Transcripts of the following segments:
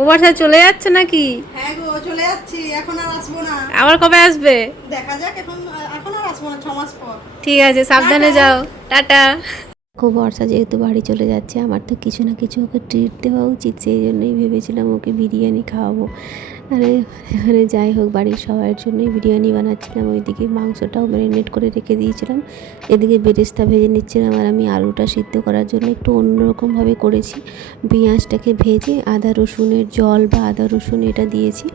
ও বাসা চলে যাচ্ছে নাকি? হ্যাঁ গো, চলে যাচ্ছি, এখন আর আসবো না। আবার কবে আসবে? দেখা যাক, এখন আর আসবো না, 6 মাস পর। ঠিক আছে, সাবধানে টাটা। যাও। টাটা। খুব বর্ষা যেহেতু বাড়ি চলে যাচ্ছে, আমার তো কিছু না কিছু ওকে ট্রিট দেওয়া উচিত, সেই জন্যই ভেবেছিলাম ওকে বিরিয়ানি খাওয়াবো। আরে মানে যাই হোক, বাড়ির সবার জন্যই বিরিয়ানি বানাচ্ছিলাম। ওইদিকে মাংসটাও ম্যারিনেট করে রেখে দিয়েছিলাম, এদিকে বেরেস্তা ভেজে নিচ্ছিলাম। আর আমি আলুটা সিদ্ধ করার জন্য একটু অন্যরকমভাবে করেছি। পেঁয়াজটাকে ভেজে আদা রসুনের জল বা আদা রসুন এটা দিয়েছি,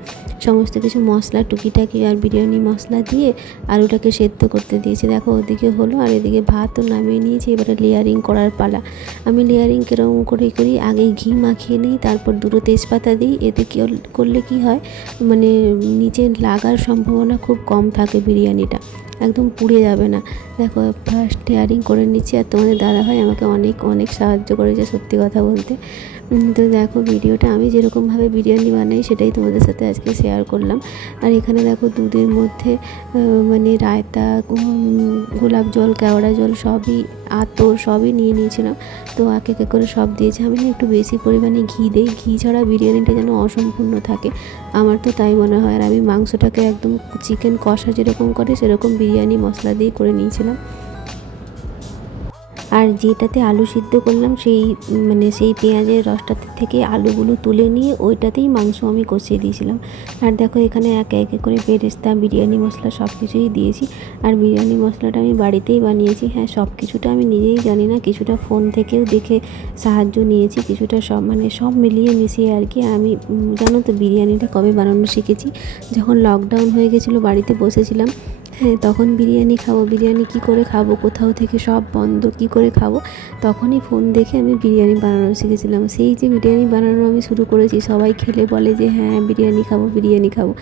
সমস্ত কিছু মশলা টুকিটাকি আর বিরিয়ানি মশলা দিয়ে আলুটাকে সেদ্ধ করতে দিয়েছি। দেখো ওদিকে হলো, আর এদিকে ভাতও নামিয়ে নিয়েছি। এবারে লেয়ারিং করার পালা। আমি লেয়ারিং কীরকম করে করি, আগে ঘি মাখিয়ে নিই, তারপর দুটো তেজপাতা দিই। এতে কী করলে কি হয়, মানে নিচে লাগার সম্ভাবনা খুব কম থাকে, বিরিয়ানিটা একদম পুড়ে যাবে না। দেখো ফার্স্ট লেয়ারিং করে নিচ্ছি। আর তোমাদের দাদাভাই আমাকে অনেক অনেক সাহায্য করেছে, সত্যি কথা বলতে। তো দেখো ভিডিওটা আমি যেরকমভাবে বিরিয়ানি বানাই সেটাই তোমাদের সাথে আজকে শেয়ার করলাম। আর এখানে দেখো দুধের মধ্যে মানে রায়তা, গোলাপ জল, কেওড়া জল সবই, আতর সবই নিয়ে নিয়েছিলাম। তো এক এক করে সব দিয়েছি। আমি না একটু বেশি পরিমাণে ঘি দিই, ঘি ছাড়া বিরিয়ানিটা যেন অসম্পূর্ণ থাকে, আমার তো তাই মনে হয়। আর আমি মাংসটাকে একদম চিকেন কষা যেরকম করে সেরকম বিরিয়ানি মশলা দিয়ে করে নিয়েছিলাম। আর যেটাতে আলু সিদ্ধ করলাম সেই মানে সেই পেঁয়াজের রসটাতে থেকে আলুগুলো তুলে নিয়ে ওইটাতেই মাংস আমি কষিয়ে দিয়েছিলাম। আর দেখো এখানে একে একে করে বেরেস্তা, বিরিয়ানি মশলা সব কিছুই দিয়েছি। আর বিরিয়ানি মশলাটা আমি বাড়িতেই বানিয়েছি। হ্যাঁ, সব কিছুটা আমি নিজেই জানি না, কিছুটা ফোন থেকেও দেখে সাহায্য নিয়েছি, কিছুটা সব মানে সব মিলিয়ে মিশিয়ে আর কি। আমি জানো তো বিরিয়ানিটা কবে বানানো শিখেছি, যখন লকডাউন হয়ে গেছিলো, বাড়িতে বসেছিলাম। হ্যাঁ, তখন বিরিয়ানি খাবো, বিরিয়ানি কী করে খাবো, কোথাও থেকে সব বন্ধ, কী করে খাবো, তখনই ফোন দেখে আমি বিরিয়ানি বানানো শিখেছিলাম। সেই যে বিরিয়ানি বানানো আমি শুরু করেছি, সবাই খেলে বলে যে হ্যাঁ বিরিয়ানি খাবো, বিরিয়ানি খাবো।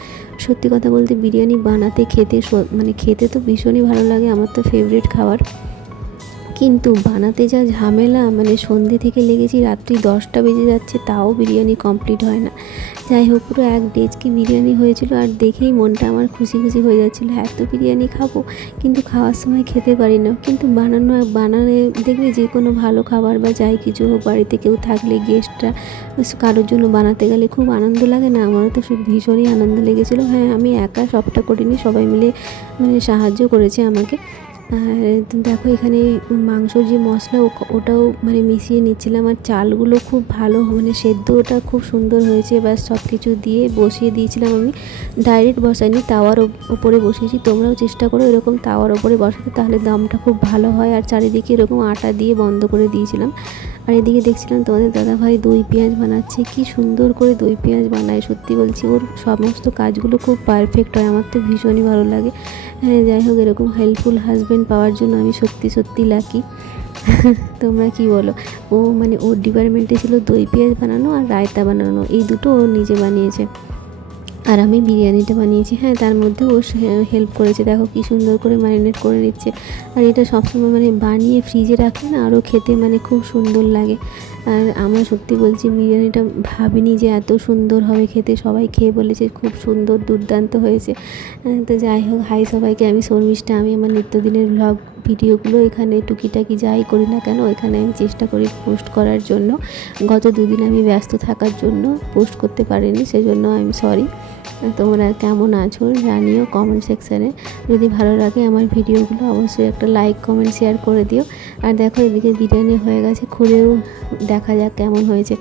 সত্যি কথা বলতে বিরিয়ানি বানাতে খেতে মানে খেতে তো ভীষণই ভালো লাগে, আমার তো ফেভারিট খাবার। কিন্তু বানাতে যা ঝামেলা, মানে সন্ধ্যে থেকে লেগেছি, রাত্রি 10টা বেজে যাচ্ছে, তাও বিরিয়ানি কমপ্লিট হয় না। যাই হোক, পুরো এক ডেচকি বিরিয়ানি হয়েছিল। আর দেখেই মনটা আমার খুশি খুশি হয়ে যাচ্ছিলো, এত বিরিয়ানি খাবো, কিন্তু খাওয়ার সময় খেতে পারি না। কিন্তু বানালে দেখবে যে কোনো ভালো খাবার বা যাই কিছু হোক, বাড়িতে কেউ থাকলে, গেস্টরা কারোর জন্য বানাতে গেলে খুব আনন্দ লাগে না? আমারও তো ভীষণই আনন্দ লেগেছিলো। হ্যাঁ, আমি একা সবটা করিনি, সবাই মিলে মানে সাহায্য করেছে আমাকে। আর দেখো এখানে মাংসর যে মশলা ওটাও মানে মিশিয়ে নিচ্ছিলাম। আর চালগুলো খুব ভালো মানে সেদ্ধ, ওটা খুব সুন্দর হয়েছে। ব্যাস সব কিছু দিয়ে বসিয়ে দিয়েছিলাম। আমি ডাইরেক্ট বসাইনি, তাওয়ার ওপরে বসিয়েছি। তোমরাও চেষ্টা করো এরকম তাওয়ার ওপরে বসাতে, তাহলে দমটা খুব ভালো হয়। আর চারিদিকে এরকম আটা দিয়ে বন্ধ করে দিয়েছিলাম। আর এদিকে দেখছিলাম তোমাদের দাদাভাই দই পেঁয়াজ বানাচ্ছে। কি সুন্দর করে দই পেঁয়াজ বানায়, সত্যি বলছি, ওর সমস্ত কাজগুলো খুব পারফেক্ট হয়, আমার তো ভীষণই ভালো লাগে। হ্যাঁ, যাই হোক, এরকম হেল্পফুল হাজব্যান্ড পাওয়ার জন্য আমি সত্যি সত্যি লাকি। তোমরা কি বলো? ও মানে ওর ডিপার্টমেন্টে ছিল দই পেঁয়াজ বানানো আর রায়তা বানানো, এই দুটো ও নিজে বানিয়েছে। আর আমি বিরিয়ানিটা বানিয়েছি। হ্যাঁ, তার মধ্যে ও হেল্প করেছে। দেখো কি সুন্দর করে ম্যারিনেট করে নিচ্ছে। আর এটা সবসময় মানে বানিয়ে ফ্রিজে রাখলে না আরও খেতে মানে খুব সুন্দর লাগে। আর আমরা সত্যি বলছি, বিরিয়ানিটা ভাবিনি যে এত সুন্দর হবে খেতে। সবাই খেয়ে বলেছে খুব সুন্দর, দুর্দান্ত হয়েছে। তো যাই হোক, হাই সবাইকে, আমি শর্মিষ্ঠা। আমি আমার নিত্যদিনের ভ্লগ ভিডিওগুলো এখানে টুকিটাকি যাই করি না কেন, এখানে আমি চেষ্টা করি পোস্ট করার জন্য। গত দুদিন আমি ব্যস্ত থাকার জন্য পোস্ট করতে পারিনি, সেজন্য আই এম সরি। তোমরা কেমন আছো জানিও কমেন্ট সেকশানে। যদি ভালো লাগে আমার ভিডিওগুলো, অবশ্যই একটা লাইক, কমেন্ট, শেয়ার করে দিও। আর দেখো এদিকে বিরিয়ানি হয়ে গেছে, খুঁড়েও দেখা যাক কেমন হয়েছে।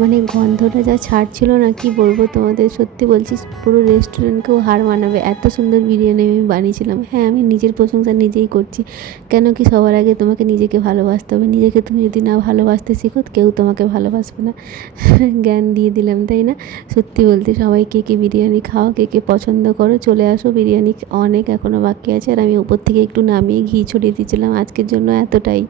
মানে গন্ধটা যা ছাড়ছিল না, কি বলবো তোমাদের, সত্যি বলছি পুরো রেস্টুরেন্টকেও হার মানাবে, এত সুন্দর বিরিয়ানি আমি বানিয়েছিলাম। হ্যাঁ, আমি নিজের প্রশংসা নিজেই করছি, কেন কি সবার আগে তোমাকে নিজেকে ভালোবাসতে হবে। নিজেকে তুমি যদি না ভালোবাসতে শিখো, কেউ তোমাকে ভালোবাসবে না। জ্ঞান দিয়ে দিলাম, তাই না? সত্যি বলতে, সবাই কে কে বিরিয়ানি খাও, কে কে পছন্দ করো, চলে আসো। বিরিয়ানি অনেক এখনও বাকি আছে। আর আমি উপর থেকে একটু নামিয়ে ঘি ছড়িয়ে দিয়েছিলাম। আজকের জন্য এতটাই।